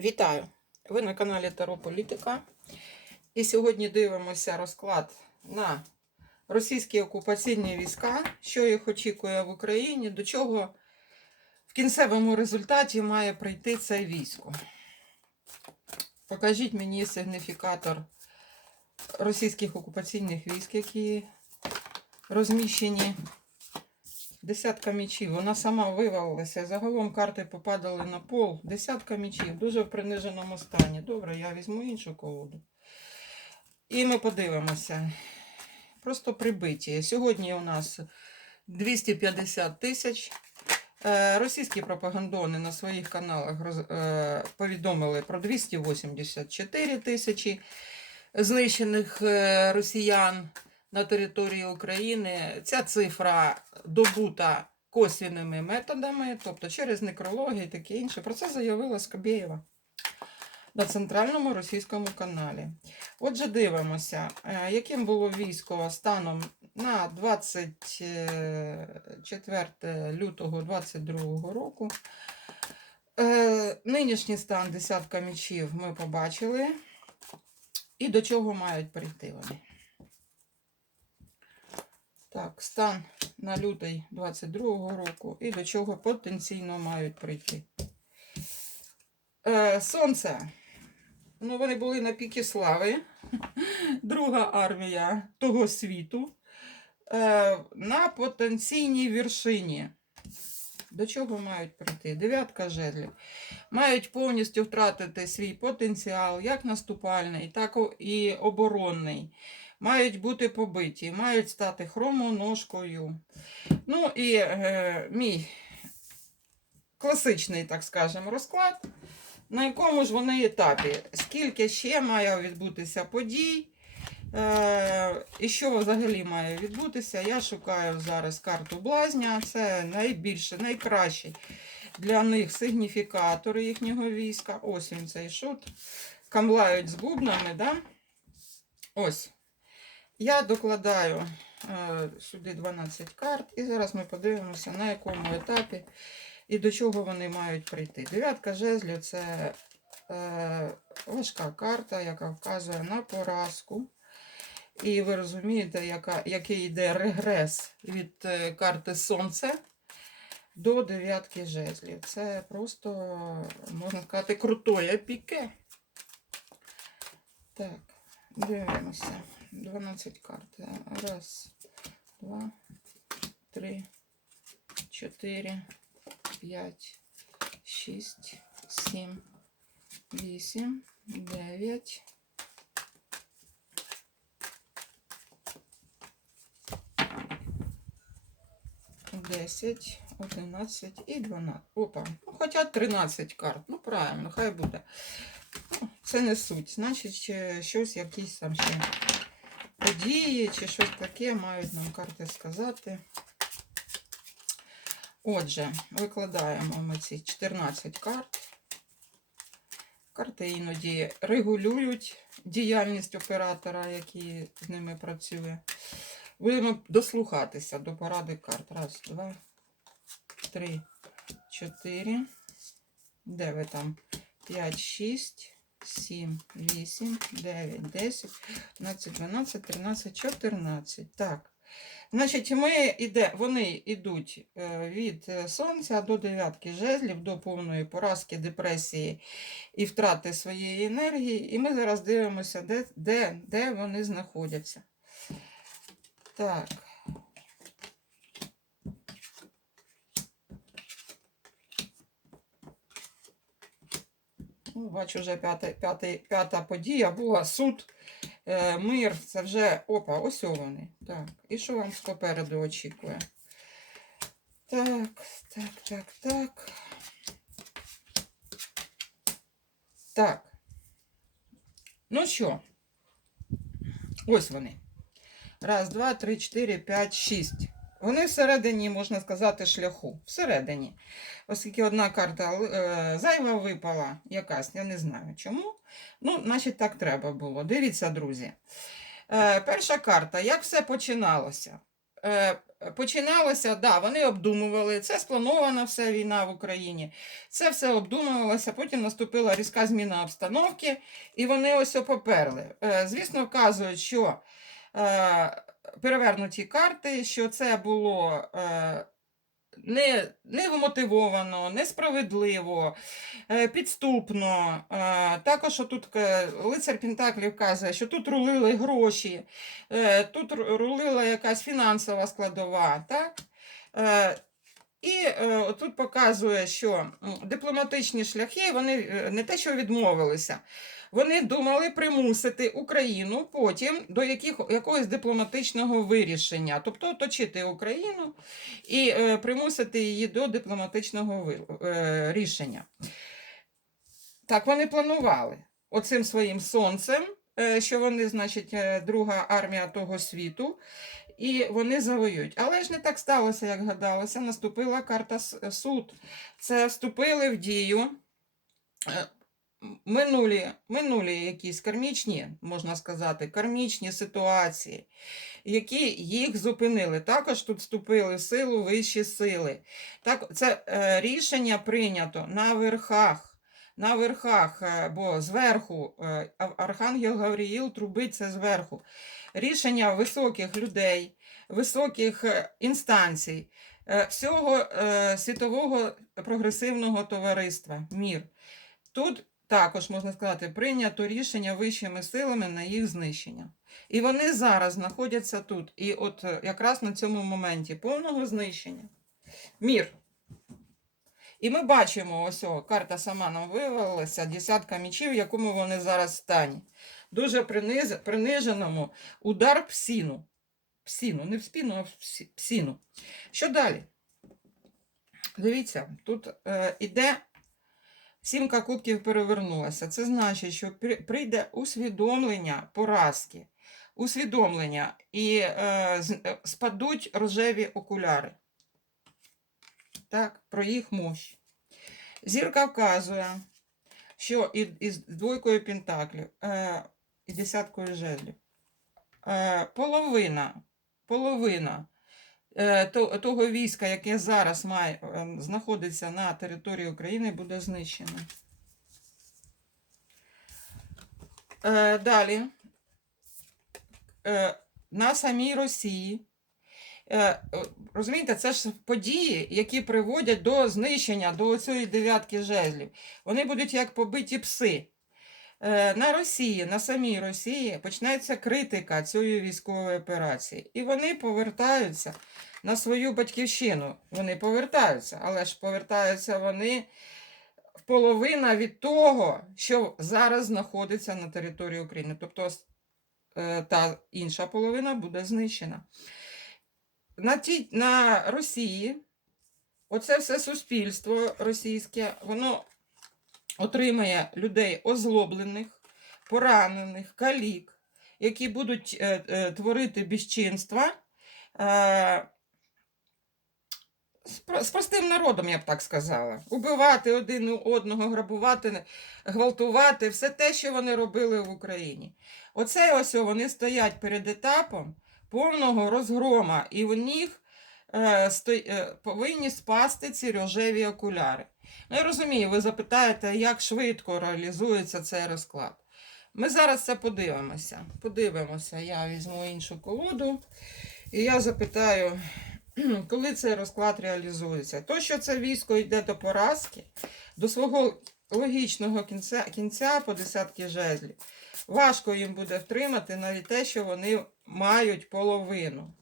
Вітаю! Ви на каналі Таро Політика. І сьогодні дивимося розклад на російські окупаційні війська, що їх очікує в Україні, до чого в кінцевому результаті має прийти це військо. Покажіть мені сигніфікатор російських окупаційних військ, які розміщені. Десятка мічів. Вона сама вивалилася. Загалом карти попадали на пол. Десятка мічів. Дуже в приниженому стані. Добре, я візьму іншу колоду. І ми подивимося. Просто прибиті. Сьогодні у нас 250 тисяч. Е, Російські пропагандони на своїх каналах е, повідомили про 284 тисячі знищених е, росіян на території України. Ця цифра добута косвінними методами, тобто через некрологи і таке інше. Про це заявила Скабєєва на центральному російському каналі. Отже, дивимося, е, яким було військо станом на 24 лютого 2022 року. Е, Нинішній стан десятка мічів ми побачили. І до чого мають прийти вони. Так, стан на лютий 22-го року і до чого потенційно мають прийти. Е, сонце. Ну, вони були на піки слави. Друга армія того світу. Е, на потенційній вершині. До чого мають прийти? Дев'ятка жезлів. Мають повністю втратити свій потенціал, як наступальний, так і оборонний мають бути побиті, мають стати хромоножкою. Ну і е, мій класичний, так скажемо, розклад, на якому ж вони етапі, скільки ще має відбутися подій, е, і що взагалі має відбутися. Я шукаю зараз карту блазня, це найбільше, найкращий для них сигніфікатор їхнього війська. Ось він цей шут. Камлають з бубнами, да? Ось. Я докладаю е, сюди 12 карт, і зараз ми подивимося, на якому етапі і до чого вони мають прийти. Дев'ятка жезлів це е, важка карта, яка вказує на поразку. І ви розумієте, яка, який йде регрес від е, карти Сонце до дев'ятки жезлів. Це просто, можна сказати, крутое піке. Так, дивимося. 12 карт. Раз, два, три, чотири, п'ять, шість, сім, вісім, дев'ять. Десять, одинадцять і дванадцять. Опа. Хоча 13 карт. Ну, правильно, хай буде. Ну, Це не суть. Значить, щось, якісь там ще події чи щось таке мають нам карти сказати. Отже, викладаємо ми ці 14 карт. Карти іноді регулюють діяльність оператора, який з ними працює. Будемо дослухатися до поради карт. Раз, два, три, чотири. Де ви там? П'ять, шість. 7, 8, 9, 10, 11, 12, 13, 14. Так. Значить, ми іде, вони йдуть е, від е, сонця до дев'ятки жезлів, до повної поразки, депресії і втрати своєї енергії. І ми зараз дивимося, де, де, де вони знаходяться. Так. Ну, бачу, вже п'ята, п'ята, п'ята подія була суд, е, мир. Це вже опа, ось вони. Так. І що вам попереду очікує? Так, так, так, так. Так. Ну що? Ось вони. Раз, два, три, чотири, п'ять, шість. Вони всередині, можна сказати, шляху. Всередині. Оскільки одна карта е, зайва випала, якась, я не знаю чому. Ну, значить, так треба було. Дивіться, друзі. Е, перша карта. Як все починалося? е, починалося, да, вони обдумували, це спланована вся війна в Україні. Це все обдумувалося, потім наступила різка зміна обстановки, і вони ось поперли. Е, звісно, вказують, що е, перевернуті карти, що це було. Е, не, не несправедливо, е, підступно. Е, Також тут е, лицар Пентаклів вказує, що тут рулили гроші, е, тут рулила якась фінансова складова. Так? Е, І е, тут показує, що дипломатичні шляхи вони е, не те, що відмовилися, вони думали примусити Україну потім до яких, якогось дипломатичного вирішення, тобто оточити Україну і е, примусити її до дипломатичного ви- е, рішення. Так, вони планували оцим своїм сонцем, е, що вони, значить, е, друга армія того світу, і вони завоюють. Але ж не так сталося, як гадалося. Наступила карта суд. Це вступили в дію. Минулі, минулі якісь кармічні, можна сказати, кармічні ситуації, які їх зупинили. Також тут вступили в силу вищі сили. Так, це е, рішення прийнято на верхах. На верхах, е, бо зверху е, Архангел Гавріїл трубить це зверху. Рішення високих людей, високих е, інстанцій, всього світового прогресивного товариства, мір. Тут також, можна сказати, прийнято рішення вищими силами на їх знищення. І вони зараз знаходяться тут. І от е, якраз на цьому моменті повного знищення. Мір. І ми бачимо, ось о, карта сама нам вивалилася, десятка мічів, в якому вони зараз стані. Дуже приниз, приниженому удар псіну. Псіну, не в спіну, а в псіну. Що далі? Дивіться, тут е, іде сімка кубків перевернулася. Це значить, що прийде усвідомлення поразки, усвідомлення і е, е, спадуть рожеві окуляри. Так, про їх мощь. Зірка вказує, що із двойкою пентаклів е, і десяткою жезлів. Е, половина, половина того війська, яке зараз має, е, знаходиться на території України, буде знищено. Е, далі. Е, на самій Росії. Е, розумієте, це ж події, які приводять до знищення, до цієї дев'ятки жезлів. Вони будуть як побиті пси. Е, на Росії, на самій Росії почнеться критика цієї військової операції. І вони повертаються на свою батьківщину. Вони повертаються, але ж повертаються вони половина від того, що зараз знаходиться на території України. Тобто е, та інша половина буде знищена. На, тій, на Росії оце все суспільство російське, воно отримає людей озлоблених, поранених, калік, які будуть е, е, творити безчинства. Е, з простим народом, я б так сказала. Убивати один одного, грабувати, гвалтувати, все те, що вони робили в Україні. Оце ось вони стоять перед етапом повного розгрома, і у них е, сто, е, повинні спасти ці рожеві окуляри. Ну, я розумію, ви запитаєте, як швидко реалізується цей розклад. Ми зараз це подивимося. Подивимося, я візьму іншу колоду, і я запитаю, коли цей розклад реалізується. То, що це військо йде до поразки, до свого логічного кінця, кінця по десятки жезлів, важко їм буде втримати навіть те, що вони мають половину.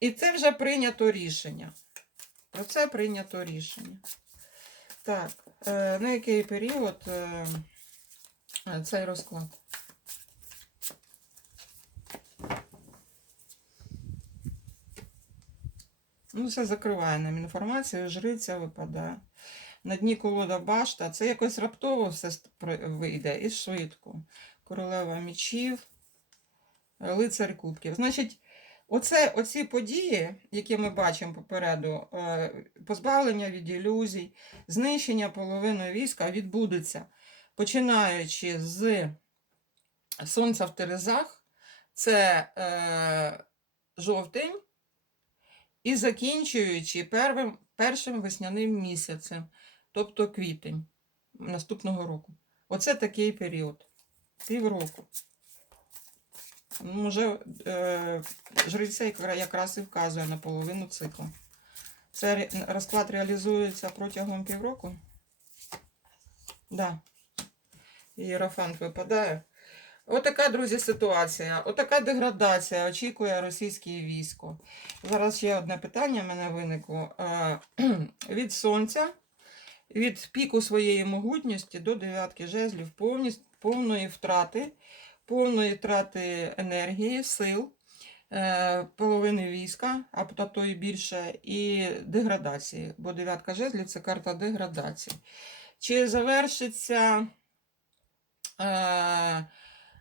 І це вже прийнято рішення. Про це прийнято рішення. Так, е, на який період е, е, цей розклад? Ну, все закриває нам інформацію, жриця випадає. На дні колода башта. Це якось раптово все вийде і швидко. Королева мічів, лицар кубків. Значить, оце, оці події, які ми бачимо попереду, е, позбавлення від ілюзій, знищення половини війська відбудеться, починаючи з Сонця в Терезах. Це е, жовтень і закінчуючи первим, першим весняним місяцем, тобто квітень наступного року. Оце такий період. Півроку. Може, е, жриця якраз і вказує на половину циклу. Це розклад реалізується протягом півроку? Да. Єрофант випадає. Отака, друзі, ситуація. Отака деградація очікує російське військо. Зараз ще одне питання в мене виникло. Е, Від сонця, від піку своєї могутності до дев'ятки жезлів, повної втрати, повної втрати енергії, сил, е, половини війська, а то і більше, і деградації. Бо дев'ятка жезлів це карта деградації. Чи завершиться е,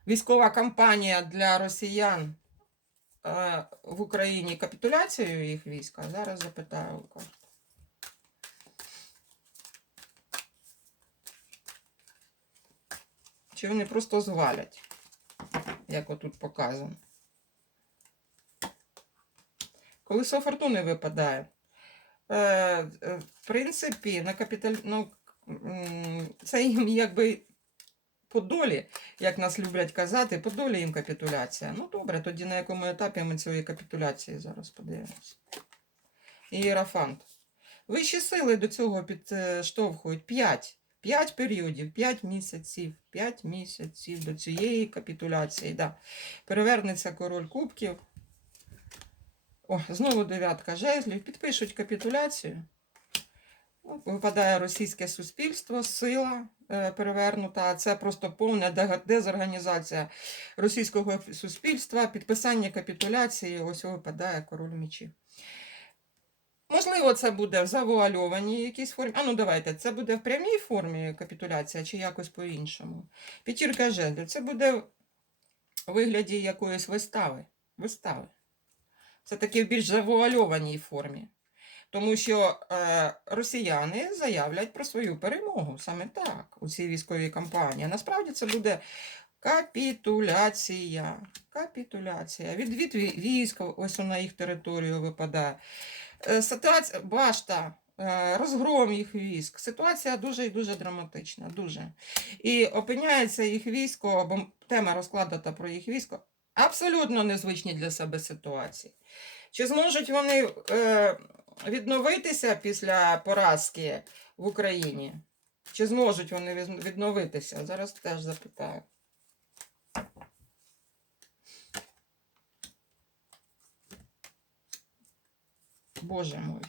військова кампанія для росіян е, в Україні капітуляцією їх війська? Зараз запитаю у карт. Чи вони просто звалять, як отут показано. Колесо фортуни випадає. Е, е, в принципі, на капіталь... ну, це їм якби по долі, як нас люблять казати, по долі їм капітуляція. Ну добре, тоді на якому етапі ми цієї капітуляції зараз подивимося. Ієрофант. Вищі сили до цього підштовхують 5. 5 періодів, 5 місяців, 5 місяців до цієї капітуляції. Да. Перевернеться король кубків. О, знову дев'ятка жезлів. Підпишуть капітуляцію. Ну, Випадає російське суспільство, сила е, перевернута. Це просто повна дезорганізація російського суспільства, підписання капітуляції. Ось випадає король мечів. Можливо, це буде в завуальованій якійсь формі. А ну давайте, це буде в прямій формі капітуляція чи якось по-іншому. П'ятірка жезлів. Це буде в вигляді якоїсь вистави. Вистави. Це таки в більш завуальованій формі. Тому що е, росіяни заявлять про свою перемогу саме так у цій військовій кампанії. Насправді це буде капітуляція. Капітуляція. Відвід військ, ось на їх територію випадає. Е, Ситуація, башта, е, розгром їх військ. Ситуація дуже і дуже драматична. Дуже. І опиняється їх військо, бо тема розкладу та про їх військо абсолютно незвичні для себе ситуації. Чи зможуть вони е, відновитися після поразки в Україні? Чи зможуть вони відновитися? Зараз теж запитаю. Боже мой.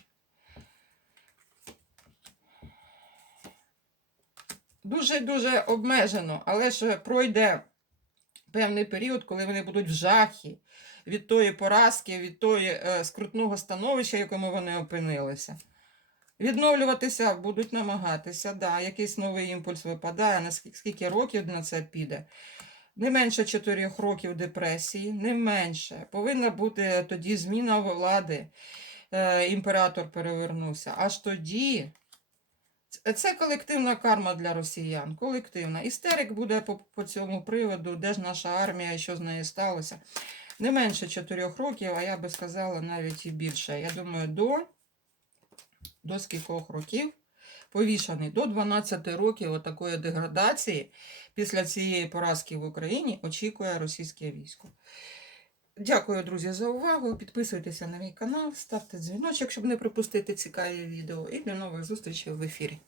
Дуже-дуже обмежено, але ж пройде певний період, коли вони будуть в жахі від тої поразки, від тої е, скрутного становища, в якому вони опинилися. Відновлюватися будуть намагатися, да, якийсь новий імпульс випадає, на скільки, скільки років на це піде. Не менше 4 років депресії, не менше. Повинна бути тоді зміна влади. Е, імператор перевернувся. Аж тоді. Це- колективна карма для росіян. Колективна. Істерик буде по, по цьому приводу, де ж наша армія, що з нею сталося. Не менше 4 років, а я би сказала навіть і більше. Я думаю, до, до скількох років повішаний. До 12 років отакої деградації після цієї поразки в Україні очікує російське військо. Дякую, друзі, за увагу. Підписуйтеся на мій канал, ставте дзвіночок, щоб не пропустити цікаві відео. І до нових зустрічей в ефірі.